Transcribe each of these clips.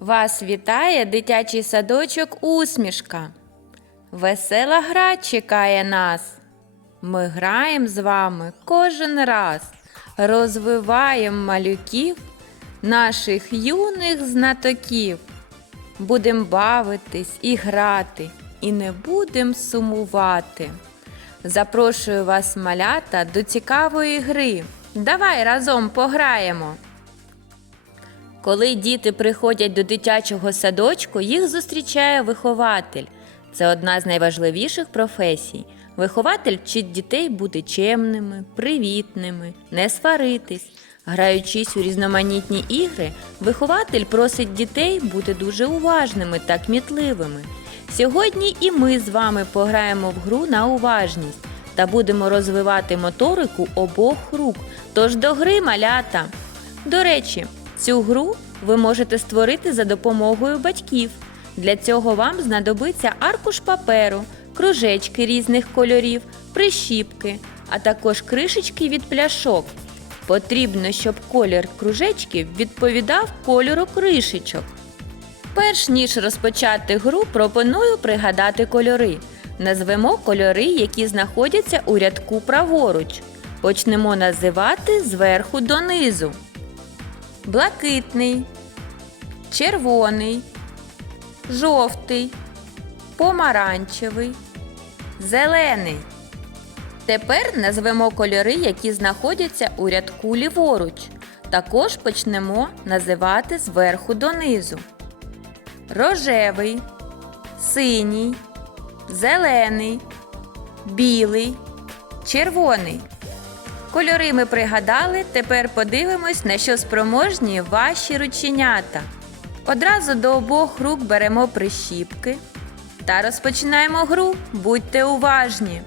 Вас вітає дитячий садочок усмішка. Весела гра чекає нас. Ми граємо з вами кожен раз, розвиваємо малюків, наших юних знатоків. Будем бавитись і грати, і не будем сумувати. Запрошую вас, малята, до цікавої гри. Давай разом пограємо. Коли діти приходять до дитячого садочку, їх зустрічає вихователь. Це одна з найважливіших професій. Вихователь вчить дітей бути чемними, привітними, не сваритись. Граючись у різноманітні ігри, вихователь просить дітей бути дуже уважними та кмітливими. Сьогодні і ми з вами пограємо в гру на уважність та будемо розвивати моторику обох рук. Тож до гри малята. До речі, цю гру ви можете створити за допомогою батьків. Для цього вам знадобиться аркуш паперу, кружечки різних кольорів, прищіпки, а також кришечки від пляшок. Потрібно, щоб колір кружечків відповідав кольору кришечок. Перш ніж розпочати гру, пропоную пригадати кольори. Назвемо кольори, які знаходяться у рядку праворуч. Почнемо називати зверху донизу. Блакитний, червоний, жовтий, помаранчевий, зелений. Тепер назвемо кольори, які знаходяться у рядку ліворуч. Також почнемо називати зверху донизу. Рожевий, синій, зелений, білий, червоний. Кольори ми пригадали, тепер подивимось, на що спроможні ваші рученята. Одразу до обох рук беремо прищіпки та розпочинаємо гру. Будьте уважні!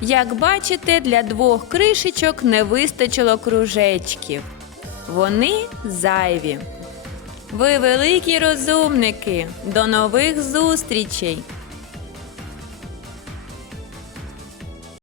Як бачите, для двох кришечок не вистачило кружечків. Вони зайві. Ви великі розумники. До нових зустрічей!